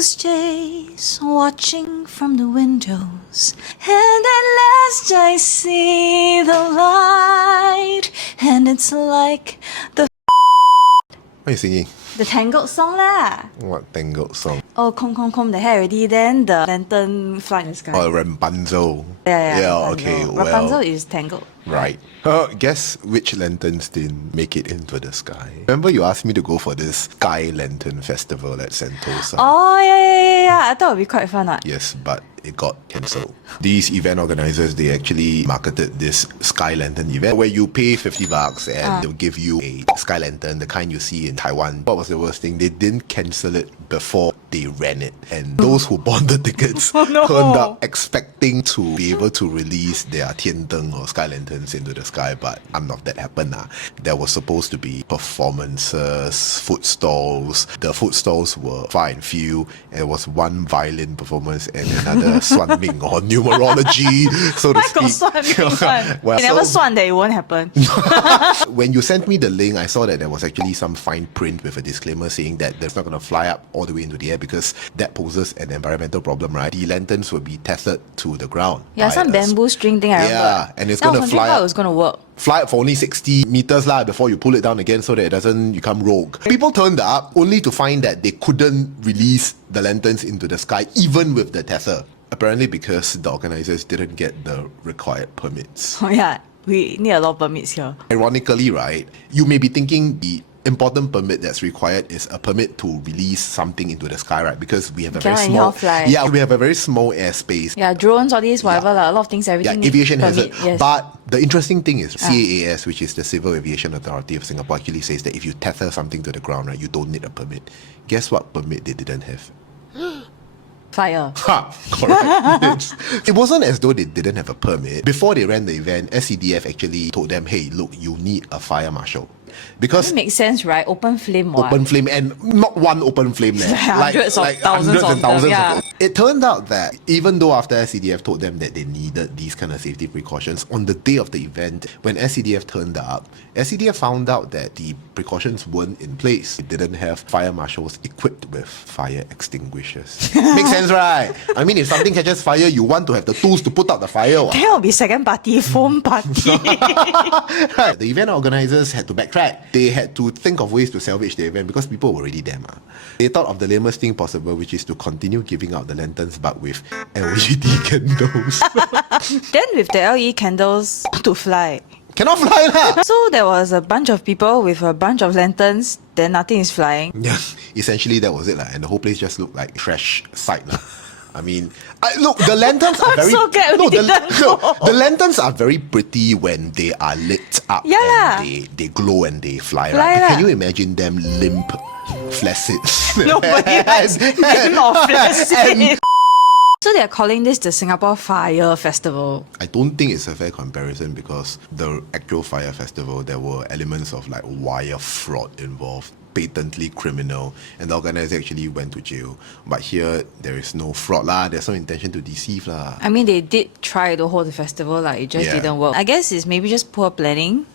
those days, watching from the windows, and at last I see the light, and it's like the What are you singing? the tangled song lah. What tangled song? Oh, comb the hair already, then the lantern fly in the sky. Oh, Rapunzel. Yeah, Rapunzel. Okay, Rapunzel is tangled. Right. Guess which lanterns didn't make it into the sky? Remember you asked me to go for this Sky Lantern Festival at Sentosa? Oh, yeah. I thought it would be quite fun. Yes, but it got cancelled. These event organizers, they actually marketed this Sky Lantern event where you pay $50 and they'll give you a Sky Lantern, the kind you see in Taiwan. What was the worst thing? They didn't cancel it before they ran it. And those who bought the tickets turned up expecting to be able to release their Tianteng or Sky Lanterns into the sky, but none of that happened. There was supposed to be performances, food stalls. The food stalls were far and few. There was one violin performance and another swanming or numerology, so to speak. Well, you never swan that it won't happen. When you sent me the link, I saw that there was actually some fine print with a disclaimer saying that it's not going to fly up all the way into the air because that poses an environmental problem, right? The lanterns will be tethered to the ground. Yeah, some bamboo string thing I remember. Yeah, and it's going to fly how up. it was going to work. Fly up for only 60 meters before you pull it down again so that it doesn't become rogue. People turned up only to find that they couldn't release the lanterns into the sky even with the tether. Apparently because the organizers didn't get the required permits. Oh yeah, we need a lot of permits here. Ironically, right, you may be thinking the important permit that's required is a permit to release something into the sky, right? Because we have a very small we have a very small airspace. Yeah, drones, all these, whatever, a lot of things, everything. Yeah, aviation has it. Yes. But the interesting thing is CAAS, which is the Civil Aviation Authority of Singapore, actually says that if you tether something to the ground, right, you don't need a permit. Guess what permit they didn't have? Fire. Correct. It wasn't as though they didn't have a permit. Before they ran the event, SCDF actually told them, hey, look, you need a fire marshal. Because it makes sense, right? Open flame. Open flame, and not one open flame there. Hundreds of thousands of them. It turned out that even though after SCDF told them that they needed these kind of safety precautions, on the day of the event, when SCDF turned up, SCDF found out that the precautions weren't in place. They didn't have fire marshals equipped with fire extinguishers. Makes sense, right? I mean, if something catches fire, you want to have the tools to put out the fire. There will be second party, foam party. Right. The event organizers had to backtrack. They had to think of ways to salvage the event because people were already there. They thought of the lamest thing possible, which is to continue giving out the lanterns but with LED candles. Then with the LED candles to fly. Cannot fly lah. So there was a bunch of people with a bunch of lanterns, then nothing is flying. Yeah, essentially that was it lah, and the whole place just looked like trash site lah. I mean, look, the lanterns are very. So glad the lanterns are very pretty when they are lit up and they glow and they fly. Right? Can you imagine them limp, flaccid? Nobody has limp or flaccid. So they're calling this the Singapore Fyre Festival. I don't think it's a fair comparison because the actual Fyre Festival, there were elements of like wire fraud involved, patently criminal, and the organizer actually went to jail. But here, there is no fraud lah, there's no intention to deceive lah. I mean, they did try to hold the festival, it just didn't work. I guess it's maybe just poor planning.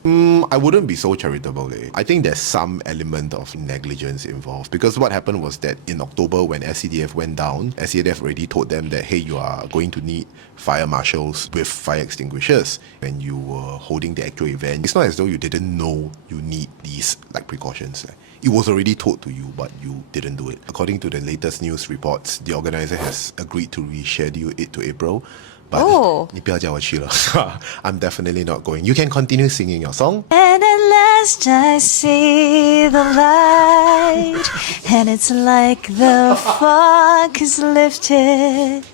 I wouldn't be so charitable. I think there's some element of negligence involved because what happened was that in October when SCDF went down, SCDF already told them that, hey, you are going to need fire marshals with fire extinguishers when you were holding the actual event. It's not as though you didn't know you need these precautions. It was already told to you, but you didn't do it. According to the latest news reports, the organizer has agreed to reschedule it to April. But I'm definitely not going. You can continue singing your song. And at last I see the light, and it's like the fog is lifted.